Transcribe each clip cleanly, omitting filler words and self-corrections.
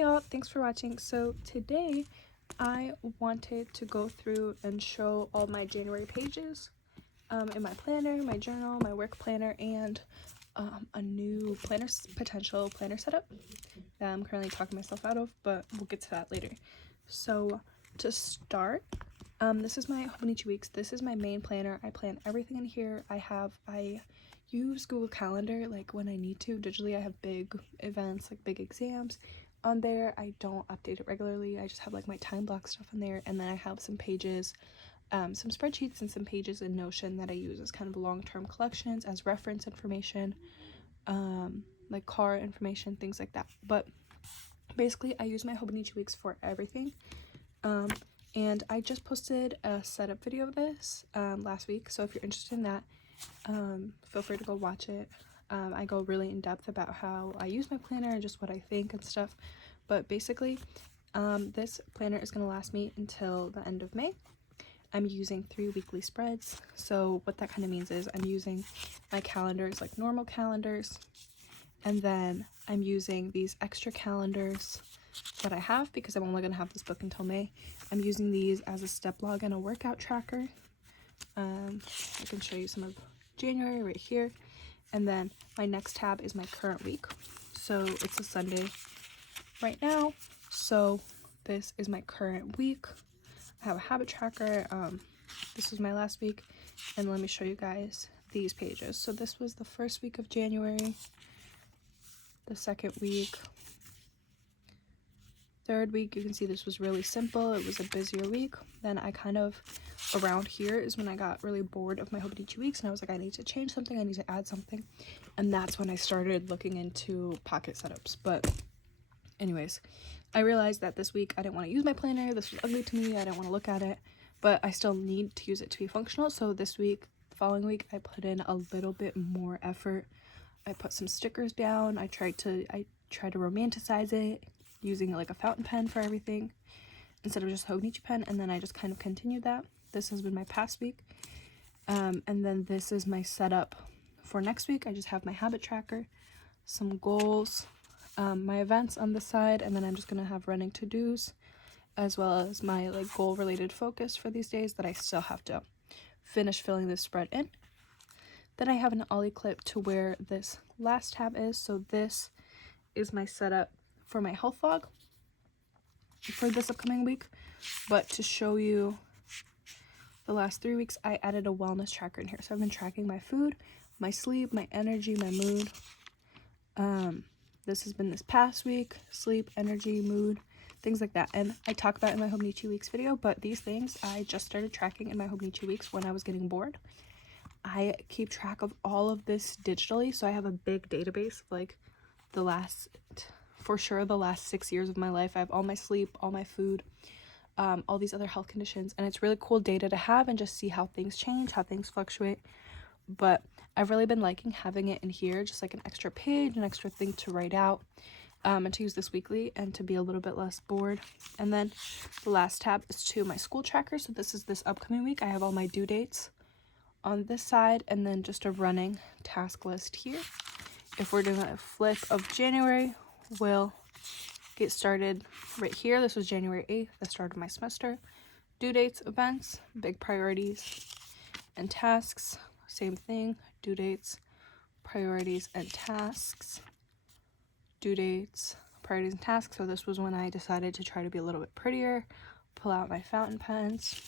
y'all, thanks for watching. So today I wanted to go through and show all my January pages in my planner, my journal, my work planner, and a new potential planner setup that I'm currently talking myself out of, but we'll get to that later. So to start, this is my Hobonichi weeks. This is my main planner. I plan everything in here. I use Google Calendar like when I need to. Digitally, I have big events, like big exams on there. I don't update it regularly. I just have like my time block stuff in there, and then I have some pages, some spreadsheets and some pages in Notion that I use as kind of long-term collections as reference information, like car information, things like that. But basically I use my Hobonichi weeks for everything. And I just posted a setup video of this last week, so if you're interested in that, feel free to go watch it. I go really in depth about how I use my planner and just what I think and stuff. But basically, this planner is going to last me until the end of May. I'm using 3 weekly spreads. So what that kind of means is I'm using my calendars like normal calendars, and then I'm using these extra calendars that I have because I'm only going to have this book until May. I'm using these as a step log and a workout tracker. I can show you some of January right here. And then my next tab is my current week. So it's a Sunday right now. So this is my current week. I have a habit tracker. This was my last week. And let me show you guys these pages. So this was the first week of January, the second week, third week. You can see this was really simple. It was a busier week. Then I kind of, around here is when I got really bored of my Hobonichi weeks, and I was like, I need to change something, I need to add something. And that's when I started looking into pocket setups. But anyways, I realized that this week I didn't want to use my planner. This was ugly to me. I didn't want to look at it, but I still need to use it to be functional. So this week, the following week, I put in a little bit more effort. I put some stickers down. I tried to romanticize it using like a fountain pen for everything instead of just Hobonichi pen, and then I just kind of continued that. This has been my past week, and then this is my setup for next week. I just have my habit tracker, some goals, my events on the side, and then I'm just gonna have running to-dos as well as my like goal related focus for these days that I still have to finish filling this spread in. Then I have an ollie clip to where this last tab is. So this is my setup for my health log for this upcoming week. But to show you the last 3 weeks, I added a wellness tracker in here. So I've been tracking my food, my sleep, my energy, my mood. This has been this past week: sleep, energy, mood, things like that. And I talk about in my Hobonichi weeks video, but these things I just started tracking in my Hobonichi weeks when I was getting bored. I keep track of all of this digitally, so I have a big database of like the last 6 years of my life. I have all my sleep, all my food, all these other health conditions, and it's really cool data to have and just see how things change, how things fluctuate. But I've really been liking having it in here, just like an extra page, an extra thing to write out, and to use this weekly and to be a little bit less bored. And then the last tab is to my school tracker. So this is this upcoming week. I have all my due dates on this side, and then just a running task list here. If we're doing a flip of January, we'll get started right here. This was January 8th, the start of my semester. Due dates, events, big priorities, and tasks. Same thing, due dates, priorities, and tasks. Due dates, priorities, and tasks. So this was when I decided to try to be a little bit prettier, pull out my fountain pens.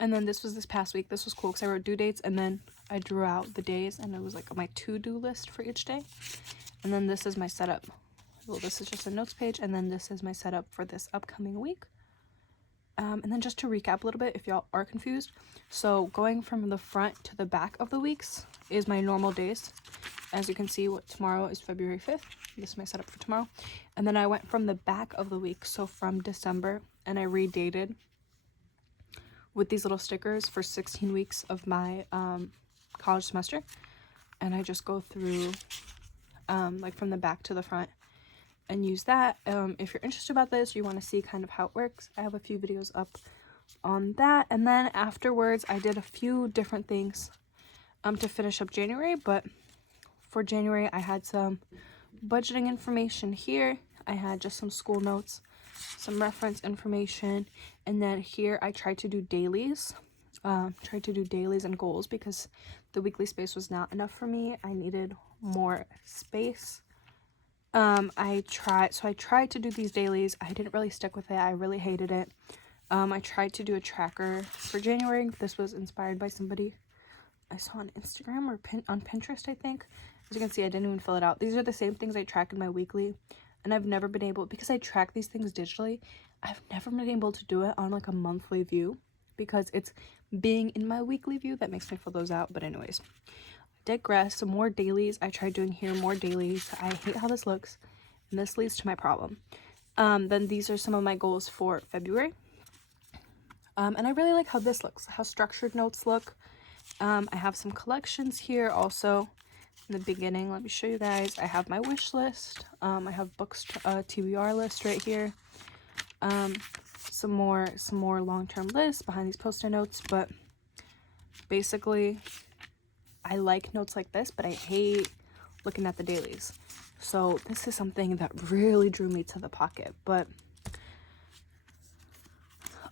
And then this was this past week. This was cool because I wrote due dates and then I drew out the days, and it was like my to-do list for each day. And then this is my setup. Well, this is just a notes page, and then this is my setup for this upcoming week. And then just to recap a little bit, if y'all are confused, so going from the front to the back of the weeks is my normal days. As you can see, tomorrow is February 5th. This is my setup for tomorrow. And then I went from the back of the week, so from December, and I redated with these little stickers for 16 weeks of my college semester. And I just go through like from the back to the front and use that. If you're interested about this, you want to see kind of how it works, I have a few videos up on that. And then afterwards I did a few different things to finish up January. But for January I had some budgeting information here, I had just some school notes, some reference information, and then here I tried to do dailies. And goals because the weekly space was not enough for me. I needed more space. I tried to do these dailies. I didn't really stick with it. I really hated it. I tried to do a tracker for January. This was inspired by somebody I saw on Instagram or on Pinterest, I think. As you can see, I didn't even fill it out. These are the same things I track in my weekly, and I've never been able, because I track these things digitally, I've never been able to do it on like a monthly view because it's being in my weekly view that makes me fill those out. But anyways, digress. Some more dailies. I tried doing here more dailies. I hate how this looks, and this leads to my problem. Then these are some of my goals for February. And I really like how this looks, how structured notes look. I have some collections here also. In the beginning, let me show you guys. I have my wish list. I have books, TBR list right here. Some more long-term lists behind these post-it notes, but basically I like notes like this, but I hate looking at the dailies. So this is something that really drew me to the pocket. But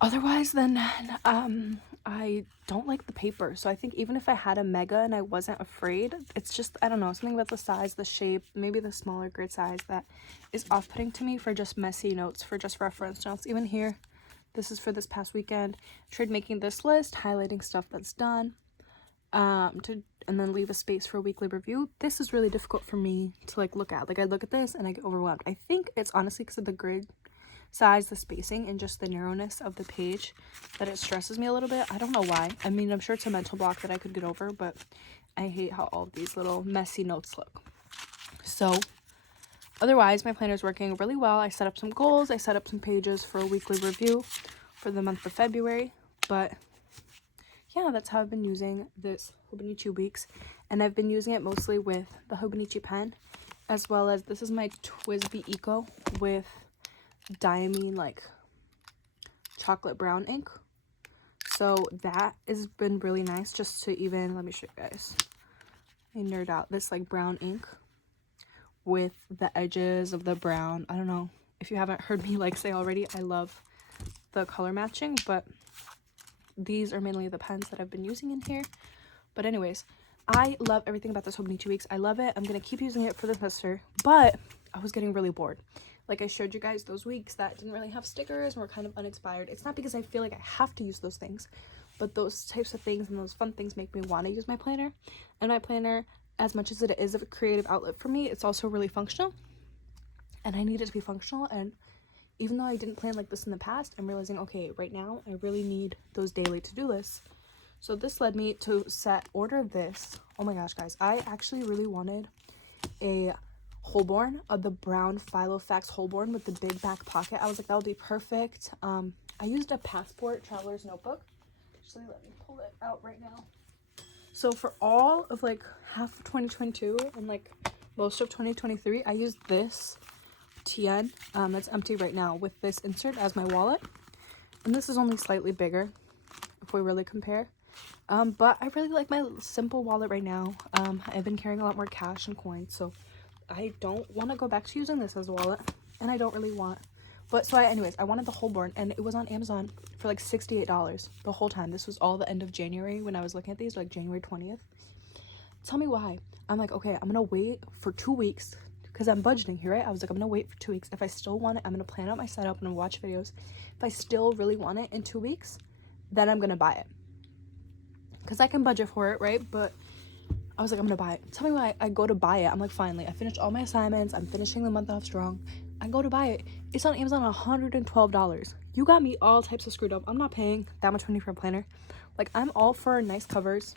otherwise, then I don't like the paper. So I think even if I had a mega and I wasn't afraid, it's just, I don't know, something about the size, the shape, maybe the smaller grid size that is off-putting to me for just messy notes, for just reference notes. Even here, this is for this past weekend. I tried making this list, highlighting stuff that's done, and then leave a space for a weekly review. This is really difficult for me to like look at. Like I look at this and I get overwhelmed. I think it's honestly because of the grid size, the spacing, and just the narrowness of the page that it stresses me a little bit. I don't know why. I mean, I'm sure it's a mental block that I could get over, but I hate how all of these little messy notes look. So otherwise, my planner is working really well. I set up some goals. I set up some pages for a weekly review for the month of February. But yeah, that's how I've been using this Hobonichi Weeks. And I've been using it mostly with the Hobonichi pen, as well as this is my Twisby Eco with diamine like chocolate brown ink. So that has been really nice just to even, let me show you guys. I nerd out this like brown ink with the edges of the brown. I don't know if you haven't heard me like say already, I love the color matching, but these are mainly the pens that I've been using in here. But anyways, I love everything about this Hobonichi Weeks. I love it. I'm gonna keep using it for the semester, but I was getting really bored. Like I showed you guys those weeks that didn't really have stickers and were kind of unexpired. It's not because I feel like I have to use those things, but those types of things and those fun things make me want to use my planner. And my planner, as much as it is a creative outlet for me, it's also really functional. And I need it to be functional. And even though I didn't plan like this in the past, I'm realizing, okay, right now I really need those daily to-do lists. So this led me to order this. Oh my gosh, guys, I actually really wanted a Holborn, the brown Filofax Holborn with the big back pocket. I was like, that would be perfect. I used a Passport Traveler's Notebook. Actually, let me pull it out right now. So for all of like half of 2022 and like most of 2023, I used this TN that's empty right now with this insert as my wallet. And this is only slightly bigger if we really compare. But I really like my simple wallet right now. I've been carrying a lot more cash and coins, so I don't want to go back to using this as a wallet, and I don't really want, but so anyways, I wanted the Holborn, and it was on Amazon for like $68 the whole time. This was all the end of January when I was looking at these, like January 20th. Tell me why. I'm like, okay, I'm gonna wait for 2 weeks because I'm budgeting here, right? I was like, I'm gonna wait for 2 weeks. If I still want it, I'm gonna plan out my setup and watch videos. If I still really want it in 2 weeks, then I'm gonna buy it because I can budget for it, right? But I was like, I'm gonna buy it. Tell me why I go to buy it. I'm like, finally, I finished all my assignments. I'm finishing the month off strong. I go to buy it. It's on Amazon, $112. You got me all types of screwed up. I'm not paying that much money for a planner. Like, I'm all for nice covers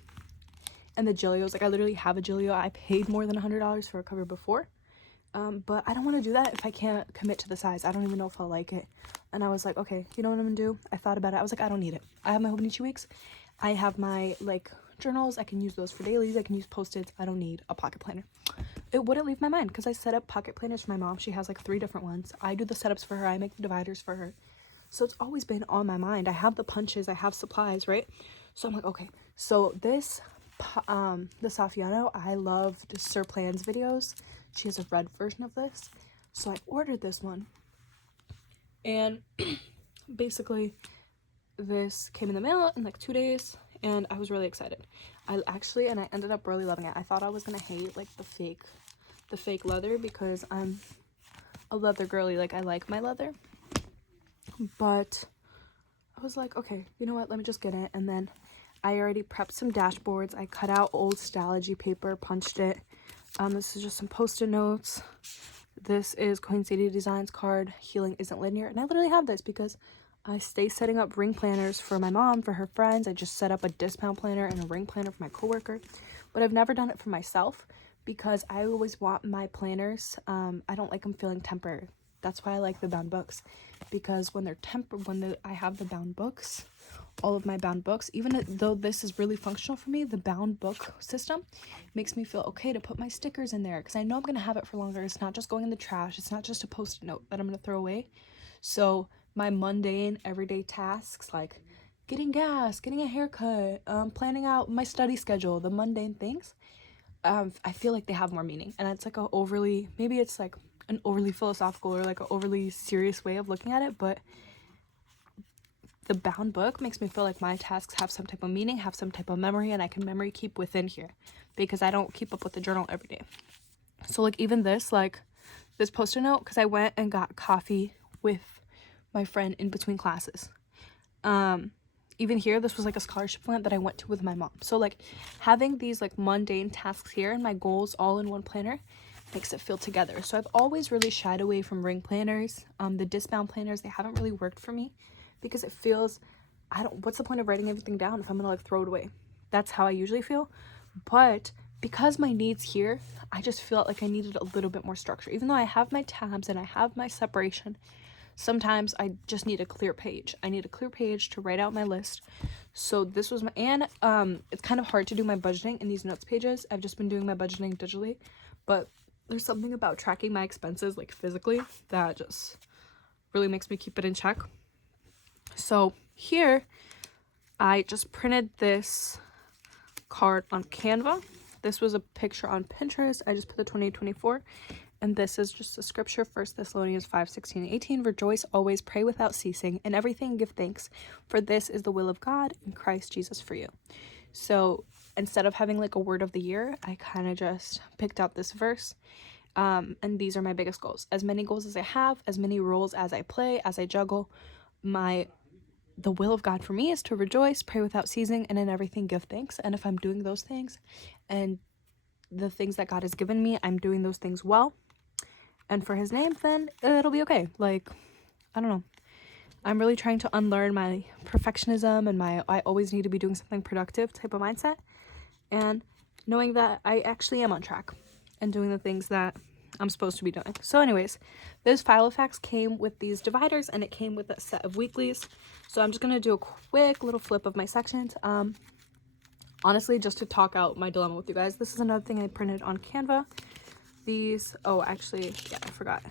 and the Gilios. Like, I literally have a Gilio. I paid more than $100 for a cover before. But I don't want to do that if I can't commit to the size. I don't even know if I'll like it. And I was like, okay, you know what I'm gonna do? I thought about it. I was like, I don't need it. I have my Hobonichi Weeks. I have my, like, journals. I can use those for dailies. I can use post-its. I don't need a pocket planner. It wouldn't leave my mind because I set up pocket planners for my mom. She has like 3 different ones. I do the setups for her. I make the dividers for her. So it's always been on my mind. I have the punches. I have supplies, right? So I'm like, okay. So this, the Saffiano, I loved Sir Plan's videos. She has a red version of this. So I ordered this one, and basically this came in the mail in like 2 days, and I was really excited. I ended up really loving it. I thought I was gonna hate like the fake leather, because I'm a leather girly. Like, I like my leather, but I was like, okay, you know what, let me just get it. And then I already prepped some dashboards. I cut out old Stalogy paper, punched it. This is just some post-it notes. This is Queen Sadie Designs card, Healing Isn't Linear. And I literally have this because I stay setting up ring planners for my mom, for her friends. I just set up a discount planner and a ring planner for my coworker. But I've never done it for myself because I always want my planners, I don't like them feeling temporary. That's why I like the bound books, because when I have the bound books, all of my bound books, even though this is really functional for me, the bound book system makes me feel okay to put my stickers in there, because I know I'm gonna have it for longer. It's not just going in the trash. It's not just a post-it note that I'm gonna throw away. So my mundane everyday tasks, like getting gas, getting a haircut, planning out my study schedule, the mundane things, I feel like they have more meaning. And it's like maybe it's like an overly philosophical or like an overly serious way of looking at it, but the bound book makes me feel like my tasks have some type of meaning, have some type of memory, and I can memory keep within here, because I don't keep up with the journal every day. So like even this post-it note, because I went and got coffee with my friend in between classes. Even here, this was like a scholarship event that I went to with my mom. So like having these like mundane tasks here and my goals all in one planner makes it feel together. So I've always really shied away from ring planners. The discbound planners, they haven't really worked for me, because it feels, what's the point of writing everything down if I'm gonna like throw it away? That's how I usually feel. But because my needs here, I just felt like I needed a little bit more structure. Even though I have my tabs and I have my separation, sometimes I just need a clear page. I need a clear page to write out my list. So this was it's kind of hard to do my budgeting in these notes pages. I've just been doing my budgeting digitally, but there's something about tracking my expenses like physically that just really makes me keep it in check. So here, I just printed this card on Canva. This was a picture on Pinterest. I just put the 2024. And this is just a scripture, 1 Thessalonians 5:16-18. Rejoice always, pray without ceasing, in everything give thanks, for this is the will of God in Christ Jesus for you. So instead of having like a word of the year, I kind of just picked out this verse. And these are my biggest goals. As many goals as I have, as many roles as I play, as I juggle, the will of God for me is to rejoice, pray without ceasing, and in everything give thanks. And if I'm doing those things and the things that God has given me, I'm doing those things well and for his name, then it'll be okay. Like, I don't know. I'm really trying to unlearn my perfectionism and I always need to be doing something productive type of mindset, and knowing that I actually am on track and doing the things that I'm supposed to be doing. So anyways, this Filofax came with these dividers, and it came with a set of weeklies. So I'm just going to do a quick little flip of my sections. Honestly, just to talk out my dilemma with you guys. This is another thing I printed on Canva. I forgot.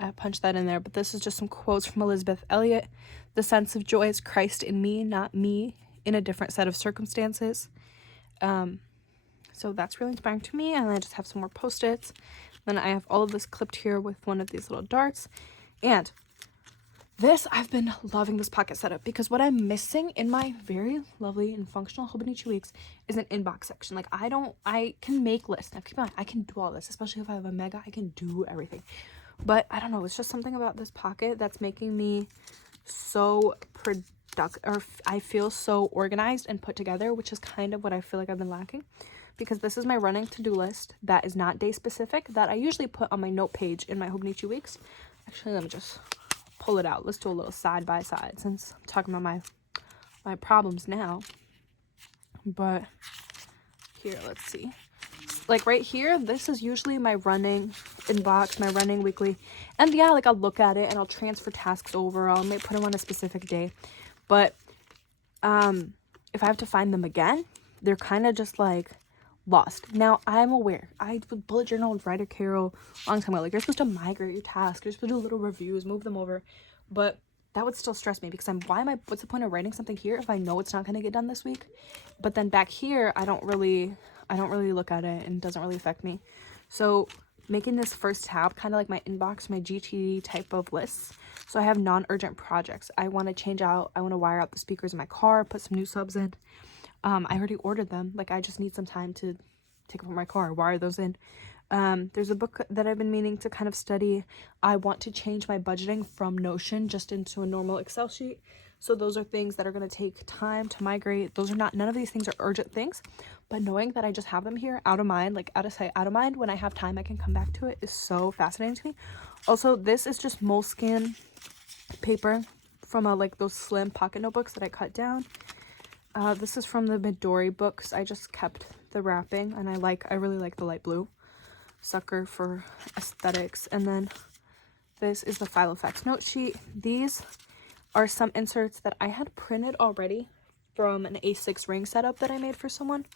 I punched that in there, but this is just some quotes from Elizabeth Elliot. The sense of joy is Christ in me, not me in a different set of circumstances. So that's really inspiring to me. And I just have some more post-its. Then I have all of this clipped here with one of these little darts. And I've been loving this pocket setup, because what I'm missing in my very lovely and functional Hobonichi weeks is an inbox section. Like, I can make lists. Now, keep in mind, I can do all this, especially if I have a mega, I can do everything. But I don't know, it's just something about this pocket that's making me so productive, or I feel so organized and put together, which is kind of what I feel like I've been lacking. Because this is my running to-do list that is not day specific, that I usually put on my note page in my Hobonichi weeks. Actually, let me just pull it out. Let's do a little side by side, since I'm talking about my problems now. But here, let's see. Like right here, this is usually my running inbox, my running weekly. And yeah, like I'll look at it and I'll transfer tasks over. I might put them on a specific day. But if I have to find them again, they're kind of just like lost. Now, I'm aware. I would bullet journal with Writer Carol a long time ago. Like, you're supposed to migrate your tasks. You're supposed to do little reviews, move them over. But that would still stress me, because what's the point of writing something here if I know it's not going to get done this week? But then back here, I don't really look at it, and it doesn't really affect me. So making this first tab kind of like my inbox, my GT type of lists. So I have non-urgent projects. I want to change out, I want to wire out the speakers in my car, put some new subs in. I already ordered them. Like, I just need some time to take apart my car, wire those in. There's a book that I've been meaning to kind of study. I want to change my budgeting from Notion just into a normal Excel sheet. So those are things that are going to take time to migrate. Those are not, none of these things are urgent things, but knowing that I just have them here, out of mind, like out of sight, out of mind, when I have time, I can come back to it, is so fascinating to me. Also, this is just Moleskine paper from like those slim pocket notebooks that I cut down. This is from the Midori books. I just kept the wrapping, and I really like the light blue. Sucker for aesthetics. And then this is the Filofax note sheet. These are some inserts that I had printed already from an A6 ring setup that I made for someone.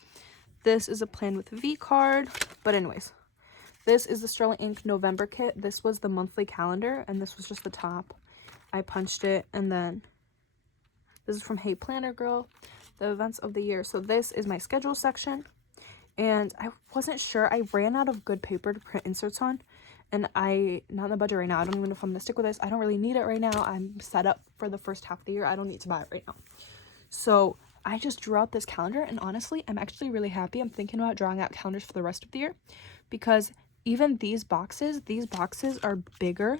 This is a plan with V card. But anyways, this is the Sterling Ink November kit. This was the monthly calendar, and this was just the top. I punched it, and then this is from Hey Planner Girl, the events of the year. So this is my schedule section, and I wasn't sure. I ran out of good paper to print inserts on, and not in the budget right now. I don't even know if I'm gonna stick with this. I don't really need it right now. I'm set up for the first half of the year. I don't need to buy it right now. So I just drew out this calendar, and honestly, I'm actually really happy. I'm thinking about drawing out calendars for the rest of the year, because even these boxes are bigger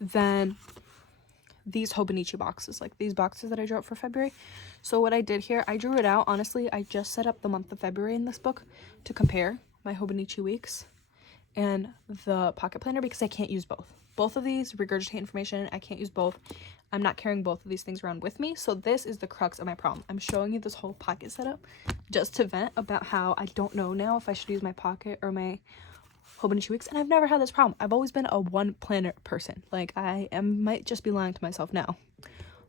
than these Hobonichi boxes, like these boxes that I drew up for February. So what I did here, I drew it out. Honestly, I just set up the month of February in this book to compare my Hobonichi weeks and the pocket planner, because I can't use both. Both of these regurgitate information. I can't use both. I'm not carrying both of these things around with me. So this is the crux of my problem. I'm showing you this whole pocket setup just to vent about how I don't know now if I should use my pocket or my Hobonichi weeks, and I've never had this problem. I've always been a one planner person. Like, might just be lying to myself now,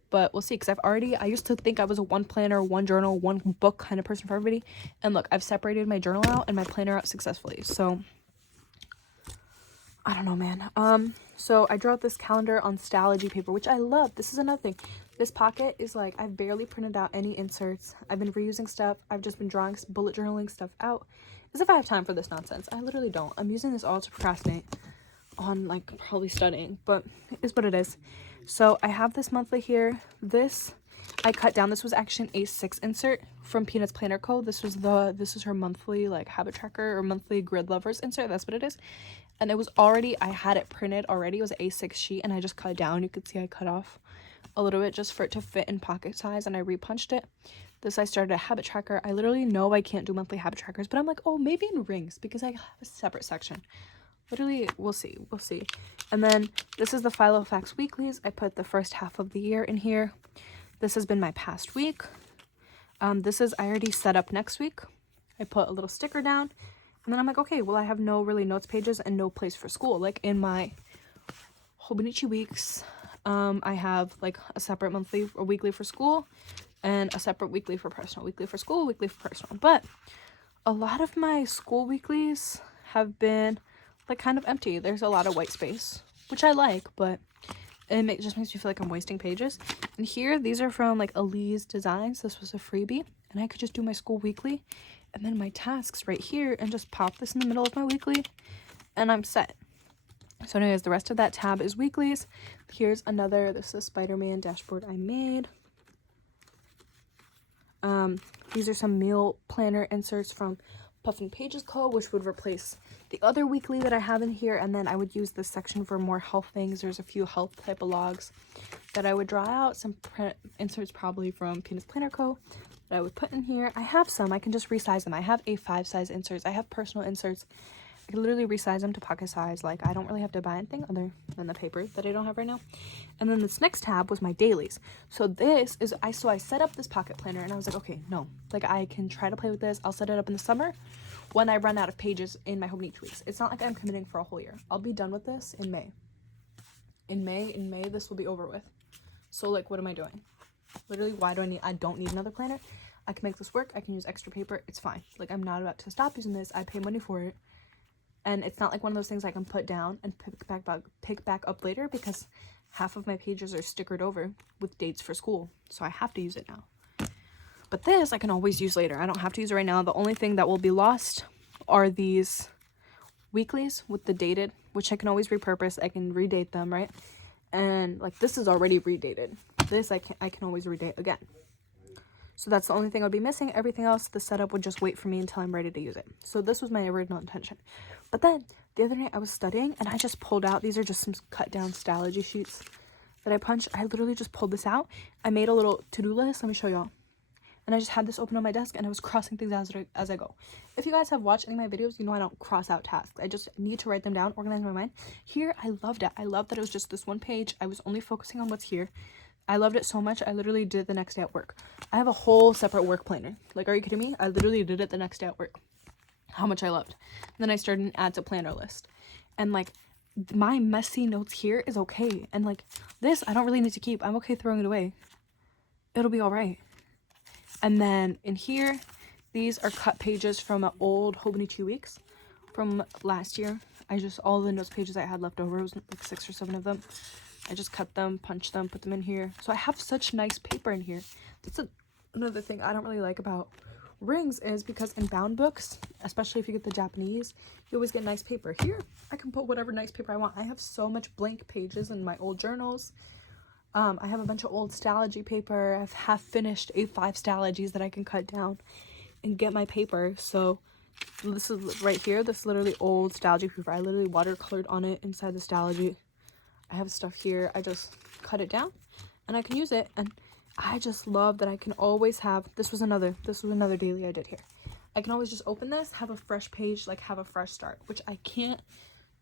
but we'll see, because I used to think I was a one planner, one journal, one book kind of person for everybody, and look, I've separated my journal out and my planner out successfully. So I don't know, man. So I drew out this calendar on Stalogy paper, which I love. This is another thing. This pocket is like, I've barely printed out any inserts. I've been reusing stuff. I've just been drawing, bullet journaling stuff out, as if I have time for this nonsense. I literally don't. I'm using this all to procrastinate on, like, probably studying, but it is what it is. So I have this monthly here. This I cut down. This was actually an A6 insert from Peanuts Planner Co. This is her monthly, like, habit tracker or monthly grid lovers insert. That's what it is. And it was already, I had it printed already. It was an A6 sheet, and I just cut it down. You could see I cut off a little bit just for it to fit in pocket size, and I repunched it. This, I started a habit tracker. I literally know I can't do monthly habit trackers, but I'm like, oh, maybe in rings, because I have a separate section. Literally, we'll see. And then this is the Filofax weeklies. I put the first half of the year in here. This has been my past week. This is, I already set up next week. I put a little sticker down, and then I'm like, okay, well, I have no really notes pages and no place for school. Like, in my Hobonichi weeks, I have like a separate monthly or weekly for school, and a separate weekly for personal. Weekly for school, weekly for personal. But a lot of my school weeklies have been like kind of empty. There's a lot of white space, which I like, but it just makes me feel like I'm wasting pages. And here, these are from like Elise Designs. This was a freebie, and I could just do my school weekly and then my tasks right here and just pop this in the middle of my weekly, and I'm set. So anyways, the rest of that tab is weeklies. Here's another, this is a Spider-Man dashboard I made. These are some meal planner inserts from Puffin Pages Co., which would replace the other weekly that I have in here, and then I would use this section for more health things. There's a few health type of logs that I would draw out, some print inserts probably from Peanuts Planner Co. that I would put in here. I have some, I can just resize them. I have A5 size inserts. I have personal inserts. I can literally resize them to pocket size. Like, I don't really have to buy anything other than the paper that I don't have right now. And then this next tab was my dailies. So this is, I set up this pocket planner, and I was like, okay, no, like, I can try to play with this. I'll set it up in the summer when I run out of pages in my Hobonichi weeks. It's not like I'm committing for a whole year. I'll be done with this in May. In May, this will be over with. So, like, what am I doing? Literally, I don't need another planner. I can make this work. I can use extra paper. It's fine. Like, I'm not about to stop using this. I pay money for it. And it's not like one of those things I can put down and pick back up later, because half of my pages are stickered over with dates for school. So I have to use it now. But this I can always use later. I don't have to use it right now. The only thing that will be lost are these weeklies with the dated, which I can always repurpose. I can redate them, right? And like this is already redated. This I can always redate again. So that's the only thing I'd be missing. Everything else, the setup would just wait for me until I'm ready to use it. So this was my original intention. But then the other night I was studying and I just pulled out, these are just some cut down stylogy sheets that I punched. I literally just pulled this out. I made a little to-do list. Let me show y'all. And I just had this open on my desk and I was crossing things as I go. If you guys have watched any of my videos, you know I don't cross out tasks. I just need to write them down, organize my mind. Here, I loved it. I loved that it was just this one page. I was only focusing on what's here. I loved it so much, I literally did it the next day at work. I have a whole separate work planner. Like, are you kidding me? I literally did it the next day at work. How much I loved. And then I started an add to planner list. And, like, my messy notes here is okay. And, like, this, I don't really need to keep. I'm okay throwing it away. It'll be all right. And then in here, these are cut pages from an old Hobonichi weeks from last year. All the notes pages I had left over, it was like 6 or 7 of them. I just cut them, punched them, put them in here. So I have such nice paper in here. That's another thing I don't really like about rings is because in bound books, especially if you get the Japanese, you always get nice paper. Here, I can put whatever nice paper I want. I have so much blank pages in my old journals. I have a bunch of old stylogy paper. I've half-finished A5 stylogies that I can cut down and get my paper. So this is right here. This is literally old stylogy paper. I literally watercolored on it inside the stylogy. I have stuff here. I just cut it down and I can use it. And I just love that I can always have, this was another daily I did here. I can always just open this, have a fresh page, like have a fresh start, which I can't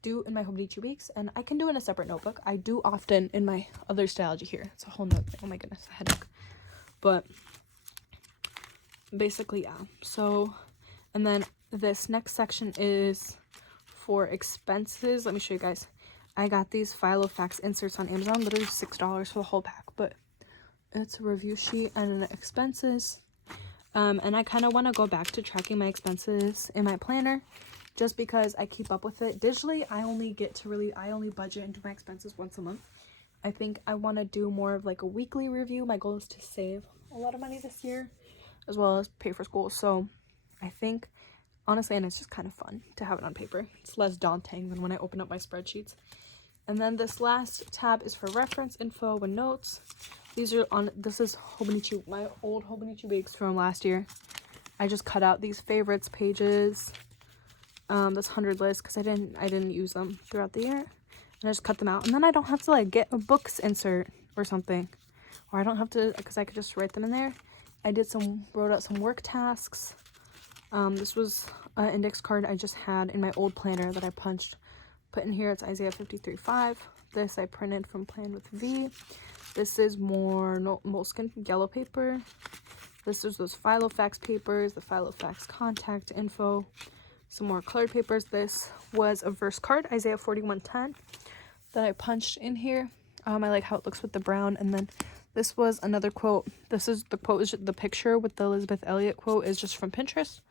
do in my Hobonichi weeks. And I can do in a separate notebook. I do often in my other stylogy here. It's a whole nother thing. Oh my goodness, a headache. But basically, yeah. So, and then this next section is for expenses. Let me show you guys. I got these Filofax inserts on Amazon, literally $6 for the whole pack, but it's a review sheet and expenses. And I kind of want to go back to tracking my expenses in my planner just because I keep up with it. Digitally, I only budget and do my expenses once a month. I think I want to do more of like a weekly review. My goal is to save a lot of money this year as well as pay for school. So I think honestly, and it's just kind of fun to have it on paper. It's less daunting than when I open up my spreadsheets. And then this last tab is for reference info and notes. This is Hobonichi, my old Hobonichi weeks from last year. I just cut out these favorites pages, this 100 list, because I didn't use them throughout the year. And I just cut them out. And then I don't have to like get a books insert or something. Or I don't have to, because I could just write them in there. I wrote out some work tasks. This was an index card I just had in my old planner that I punched. Put in here, it's Isaiah 53:5. This I printed from Plan with V. This is more moleskin yellow paper. This is those Filofax papers, the Filofax contact info, some more colored papers. This was a verse card, Isaiah 41:10, that I punched in here. I like how it looks with the brown. And then this was another quote. This is the quote, the picture with the Elizabeth Elliot quote is just from Pinterest.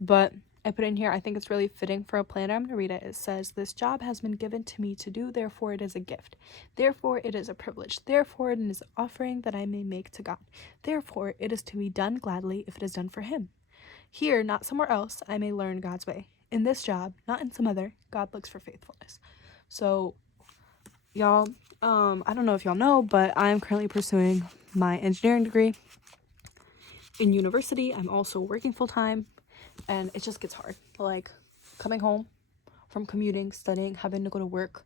But I put in here, I think it's really fitting for a planner. I'm going to read it. It says, "This job has been given to me to do, therefore it is a gift. Therefore it is a privilege. Therefore it is an offering that I may make to God. Therefore it is to be done gladly if it is done for Him. Here, not somewhere else, I may learn God's way. In this job, not in some other, God looks for faithfulness." So, y'all, I don't know if y'all know, but I'm currently pursuing my engineering degree in university. I'm also working full-time. And it just gets hard, like coming home from commuting, studying, having to go to work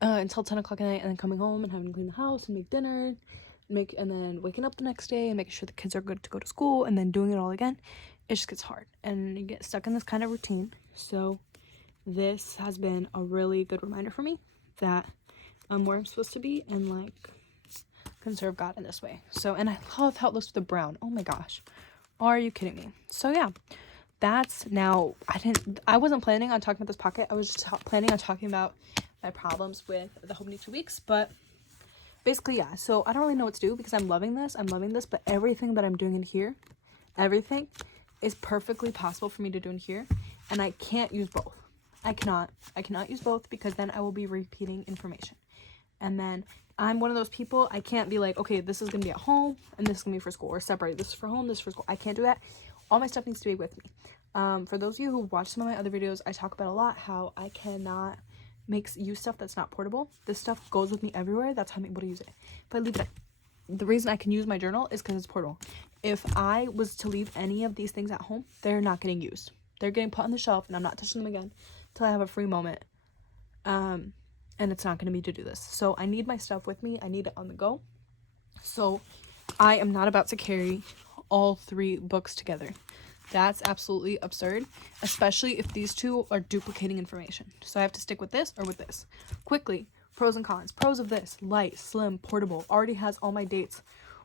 until 10 o'clock at night, and then coming home and having to clean the house and make dinner, and then waking up the next day and making sure the kids are good to go to school, and then doing it all again. It just gets hard, and you get stuck in this kind of routine. So this has been a really good reminder for me that I'm where I'm supposed to be and like can serve God in this way. So, and I love how it looks with the brown. Oh my gosh, are you kidding me? So yeah. That's now, I wasn't planning on talking about this pocket. I was just planning on talking about my problems with the Hobonichi weeks, but basically, yeah. So I don't really know what to do because I'm loving this, but everything that I'm doing in here, everything is perfectly possible for me to do in here, and I can't use both. I cannot use both because then I will be repeating information. And then I'm one of those people, I can't be like, okay, this is going to be at home and this is going to be for school, or separate. This is for home, this is for school. I can't do that. All my stuff needs to be with me. For those of you who watch some of my other videos, I talk about a lot how I cannot use stuff that's not portable. This stuff goes with me everywhere. That's how I'm able to use it. If I leave it, the reason I can use my journal is because it's portable. If I was to leave any of these things at home, they're not getting used. They're getting put on the shelf, and I'm not touching them again until I have a free moment. And it's not going to be to do this. So I need my stuff with me. I need it on the go. So I am not about to carry all 3 books together. That's absolutely absurd, especially if these 2 are duplicating information. So I have to stick with this or with this. Quickly, pros and cons. Pros of this: light, slim, portable, already has all my dates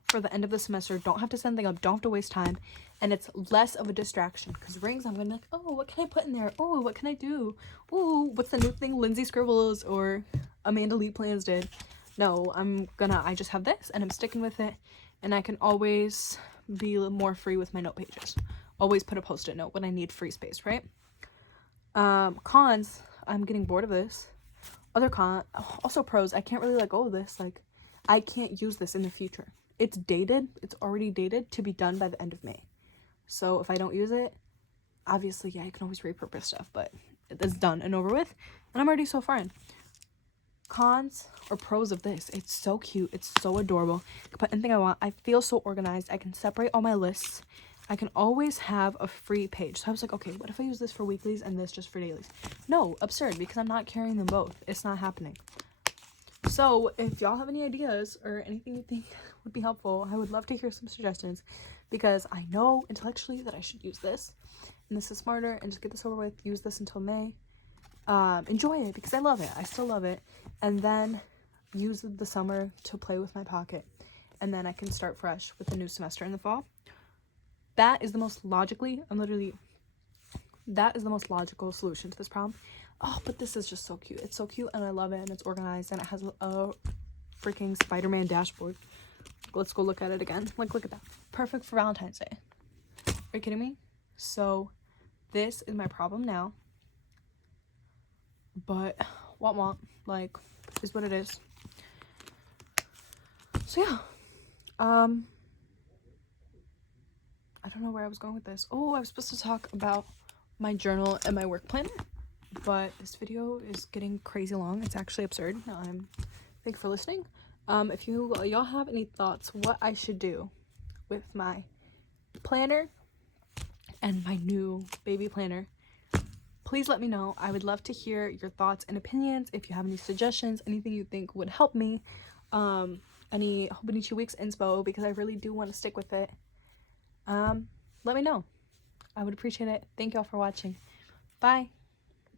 for the end of the semester. Don't have to set anything up, don't have to waste time, and it's less of a distraction. Because rings, I'm gonna be like, oh, what can I put in there? Oh, what can I do? Oh, what's the new thing Lindsay scribbles or Amanda Lee Plans did? No, I just have this and I'm sticking with it, and I can always be more free with my note pages. Always put a post-it note when I need free space, right? Cons, I'm getting bored of this. Other also pros, I can't really let go of this. Like, I can't use this in the future. It's dated. It's already dated to be done by the end of May. So if I don't use it, obviously, yeah, you can always repurpose stuff, but it's done and over with, and I'm already so far in. Cons or pros of this: it's so cute, it's so adorable, I can put anything I want, I feel so organized, I can separate all my lists, I can always have a free page. So I was like, okay, what if I use this for weeklies and this just for dailies? No, absurd, because I'm not carrying them both. It's not happening. So if y'all have any ideas or anything you think would be helpful, I would love to hear some suggestions, because I know intellectually that I should use this, and this is smarter, and just get this over with, use this until May. Enjoy it because I love it. I still love it. And then use the summer to play with my pocket. And then I can start fresh with the new semester in the fall. That is the most logical solution to this problem. Oh, but this is just so cute. It's so cute and I love it, and it's organized, and it has a freaking Spider-Man dashboard. Let's go look at it again. Like, look at that. Perfect for Valentine's Day. Are you kidding me? So this is my problem now. But like, is what it is. So yeah, I don't know where I was going with this. Oh, I was supposed to talk about my journal and my work planner, but this video is getting crazy long. It's actually absurd. Thank you for listening. If y'all have any thoughts what I should do with my planner and my new baby planner, please let me know. I would love to hear your thoughts and opinions. If you have any suggestions, anything you think would help me, any Hobonichi Weeks inspo, because I really do want to stick with it, let me know. I would appreciate it. Thank y'all for watching. Bye.